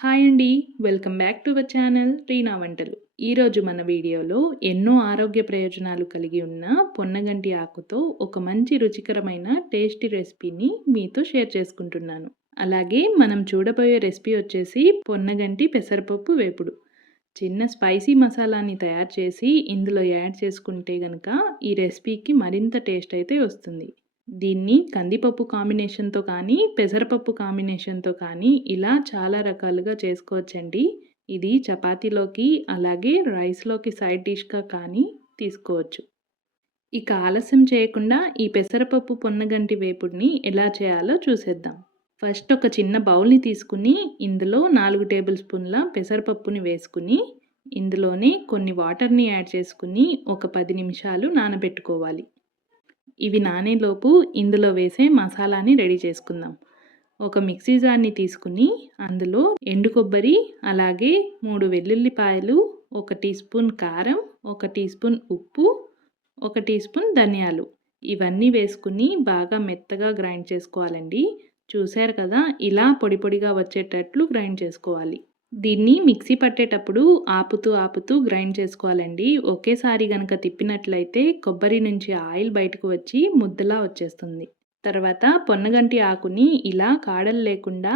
Hi అండి. Welcome back to our channel Reena వంటలు. ఈరోజు మన వీడియోలో ఎన్నో ఆరోగ్య ప్రయోజనాలు కలిగి ఉన్న పొన్నగంటి ఆకుతో ఒక మంచి రుచికరమైన టేస్టీ రెసిపీని మీతో షేర్ చేసుకుంటున్నాను. అలాగే మనం చూడబోయే రెసిపీ వచ్చేసి పొన్నగంటి పెసరపప్పు వేపుడు. చిన్న స్పైసీ మసాలాని తయారు చేసి ఇందులో యాడ్ చేసుకుంటే గనక ఈ రెసిపీకి మరింత టేస్ట్ అయితే వస్తుంది. దీన్ని కందిపప్పు కాంబినేషన్‌తో కానీ, పెసరపప్పు కాంబినేషన్‌తో కానీ ఇలా చాలా రకాలుగా చేసుకోవచ్చండి. ఇది చపాతీలోకి అలాగే రైస్‌లోకి సైడ్ డిష్‌గా కానీ తీసుకోవచ్చు. ఇక ఆలస్యం చేయకుండా ఈ పెసరపప్పు పొన్నగంటి వేపుడిని ఎలా చేయాలో చూసేద్దాం. ఫస్ట్ ఒక చిన్న బౌల్‌ని తీసుకుని ఇందులో 4 టేబుల్ స్పూన్ల పెసరపప్పుని వేసుకుని, ఇందులోనే కొన్ని వాటర్‌ని యాడ్ చేసుకుని ఒక 10 నిమిషాలు నానబెట్టుకోవాలి. ఇవి నానేలోపు ఇందులో వేసే మసాలాని రెడీ చేసుకుందాం. ఒక మిక్సీ జార్‌ని తీసుకుని అందులో ఎండు కొబ్బరి, అలాగే 3 వెల్లుల్లిపాయలు, 1 టీ స్పూన్ కారం, 1 టీ స్పూన్ ఉప్పు, 1 టీ స్పూన్ ధనియాలు ఇవన్నీ వేసుకుని బాగా మెత్తగా గ్రైండ్ చేసుకోవాలండి. చూశారు కదా, ఇలా పొడి పొడిగా వచ్చేటట్లు గ్రైండ్ చేసుకోవాలి. దీన్ని మిక్సీ పట్టేటప్పుడు ఆపుతూ గ్రైండ్ చేసుకోవాలండి. ఒకేసారి గనక తిప్పినట్లయితే కొబ్బరి నుంచి ఆయిల్ బయటకు వచ్చి ముద్దలా వచ్చేస్తుంది. తర్వాత పొన్నగంటి ఆకుని ఇలా కాడలు లేకుండా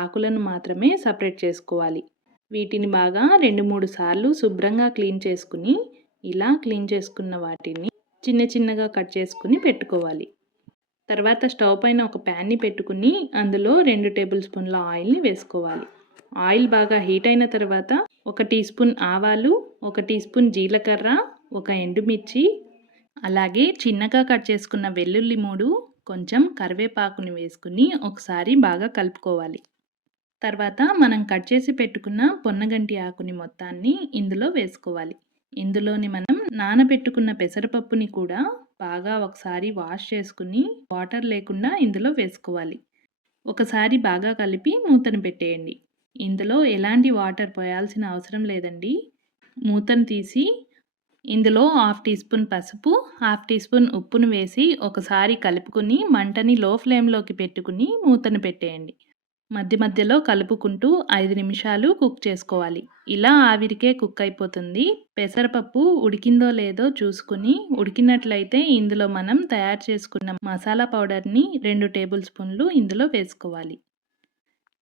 ఆకులను మాత్రమే సపరేట్ చేసుకోవాలి. వీటిని బాగా 2-3 సార్లు శుభ్రంగా క్లీన్ చేసుకుని, ఇలా క్లీన్ చేసుకున్న వాటిని చిన్న చిన్నగా కట్ చేసుకుని పెట్టుకోవాలి. తర్వాత స్టవ్ పైన ఒక ప్యాన్ని పెట్టుకుని అందులో 2 టేబుల్ స్పూన్ల ఆయిల్ని వేసుకోవాలి. ఆయిల్ బాగా హీట్ అయిన తర్వాత 1 టీ స్పూన్ ఆవాలు, 1 టీ స్పూన్ జీలకర్ర, 1 ఎండుమిర్చి, అలాగే చిన్నగా కట్ చేసుకున్న వెల్లుల్లి 3, కొంచెం కరివేపాకుని వేసుకుని ఒకసారి బాగా కలుపుకోవాలి. తర్వాత మనం కట్ చేసి పెట్టుకున్న పొన్నగంటి ఆకుని మొత్తాన్ని ఇందులో వేసుకోవాలి. ఇందులోని మనం నానబెట్టుకున్న పెసరపప్పుని కూడా బాగా ఒకసారి వాష్ చేసుకుని వాటర్ లేకుండా ఇందులో వేసుకోవాలి. ఒకసారి బాగా కలిపి మూతను పెట్టేయండి. ఇందులో ఎలాంటి వాటర్ పోయాల్సిన అవసరం లేదండి. మూతను తీసి ఇందులో హాఫ్ టీ స్పూన్ పసుపు, హాఫ్ టీ స్పూన్ ఉప్పును వేసి ఒకసారి కలుపుకుని మంటని లో ఫ్లేమ్‌లోకి పెట్టుకుని మూతను పెట్టేయండి. మధ్య మధ్యలో కలుపుకుంటూ 5 నిమిషాలు కుక్ చేసుకోవాలి. ఇలా ఆవిరికే కుక్ అయిపోతుంది. పెసరపప్పు ఉడికిందో లేదో చూసుకుని ఉడికినట్లయితే ఇందులో మనం తయారు చేసుకున్న మసాలా పౌడర్‌ని 2 టేబుల్ స్పూన్లు ఇందులో వేసుకోవాలి.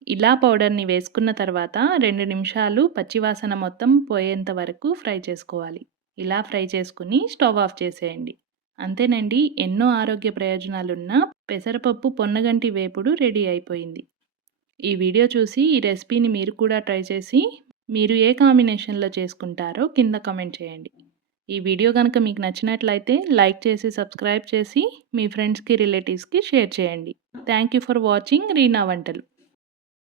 ఇలా పౌడర్‌ని వేసుకున్న తర్వాత 2 నిమిషాలు పచ్చివాసన మొత్తం పోయేంత వరకు ఫ్రై చేసుకోవాలి. ఇలా ఫ్రై చేసుకుని స్టవ్ ఆఫ్ చేసేయండి. అంతేనండి, ఎన్నో ఆరోగ్య ప్రయోజనాలున్న పెసరపప్పు పొన్నగంటి వేపుడు రెడీ అయిపోయింది. ఈ వీడియో చూసి ఈ రెసిపీని మీరు కూడా ట్రై చేసి మీరు ఏ కాంబినేషన్‌లో చేసుకుంటారో కింద కామెంట్ చేయండి. ఈ వీడియో కనుక మీకు నచ్చినట్లయితే లైక్ చేసి, సబ్స్క్రైబ్ చేసి మీ ఫ్రెండ్స్‌కి, రిలేటివ్స్‌కి షేర్ చేయండి. Thank you for watching Reena వంటలు.